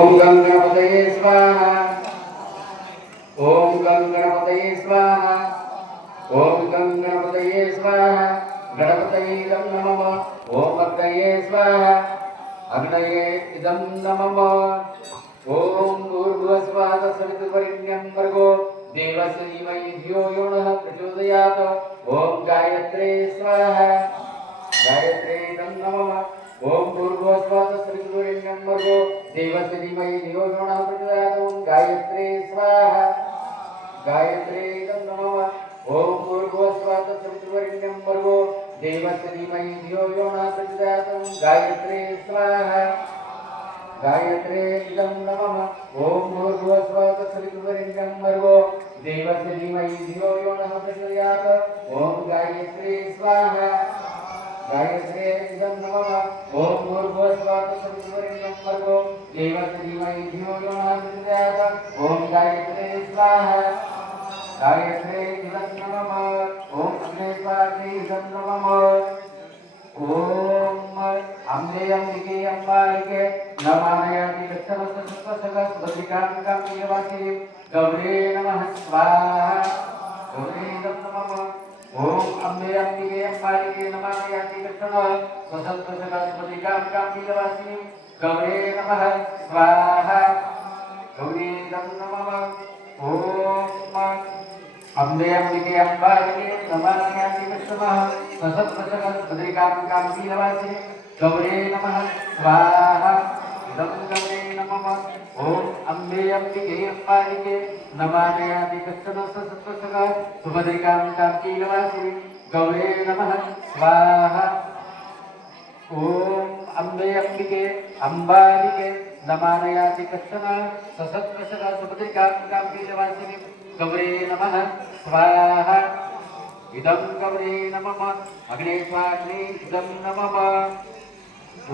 ओम गंगणपतये स्वाहा। ओम गंगणपतये स्वाहा। ओम गंगणपतये स्वाहा। गणपतये नमः। ओम अग्नये स्वाहा। अग्नये इदं नमः। ओम भूर्भुवस्सुवः तत्सवितुर्वरेण्यं भर्गो देवस्य धीमहि धियो यो नः प्रचोदयात्। ओम गायत्रे स्वाहा। गायत्रे इदं नमः। ओम भूर्भुवस्सुवः तत्सवितुर्वरेण्यं भर्गो देवस्य धीमहि धियो यो नः प्रचोदयात्। ओम गायत्रे स्वाहा। गायत्रे इदं नमः। ओम भूर्भुवस्सुवः तत्सवितुर्वरेण्यं भर्गो देवस्य धीमहि धियो यो नः प्रचोदयात्। ओम गायत्रे स्वाहा। गायत्रे इदं नमः। ओम भूर्भुवस्सुवः तत्सवितुर्वरेण्यं भर्गो देवस्य धीमहि धियो यो नः प्रचोदयात्। ओम गायत्रे स्वाहा। गायत्रे इदं नमः। ओम भूर्भुवस्सुवः तत्सवितुर्वरेण्यं भर्गो देवस्य धीमहि धियो यो नः प्रचोदयात्। ओम गायत्रे स्वाहा। गायत्रे इदं नमः। ओम अग्नेयस्वाहा इदं नमः। ओम अम्बे अंबिके अंबालिके नमामयामि गच्छनसुभद्रिकां प्रियवासिनीं गौरे नमः स्वाहा। गौरे इदं नमः। ओम अम्बे अंबिके अंबालिके नमामयामि गच्छनसुभद्रिकां प्रियवासिनीं गौरे नमः स्वाहा। गौरे इदं नमः। ओम अम्बे अंबिके अंबालिके नमामयामि गच्छनसुभद्रिकां प्रियवासिनीं गौरे नमः स्वाहा। इदं गौरे नमः। ओम अम्बे अंबिके अंबालिके नमामयामि गच्छनसुभद्रिकां प्रियवासिनीं गौरे नमः स्वाहा। ओम अम्बे अंबिके अंबालिके नमामयामि गच्छनसुभद्रिकां प्रियवासिनीं गौरे नमः स्वाहा। इदं गौरे नमः। अग्ने स्वाग्ने इदं नमः।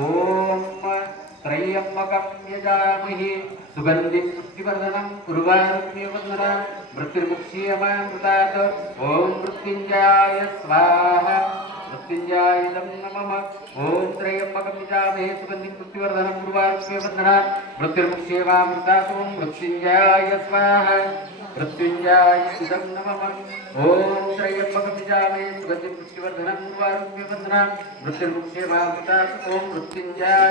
ओम त्रयम्बकं यजामहे सुगन्धिं पुष्टिवर्धनं उर्वारुकमेवन्दना मृत्युर्मुक्षीयमामृतात्। ओम मृत्युञ्जयाय स्वाहा। मृत्युञ्जयाय इदं नमः। ओम त्रयम्बकं यजामहे सुगन्धिं पुष्टिवर्धनं उर्वारुकमेवन्दना मृत्युर्मुक्षीयमामृतात्। ओम मृत्युञ्जयाय स्वाहा। मृत्युञ्जयाय इदं नमः। ओम त्रयम्बकं यजामहे सुगन्धिं पुष्टिवर्धनं उर्वारुकमेवन्दना मृत्युर्मुक्षीयमामृतात्। ओम मृत्युञ्जयाय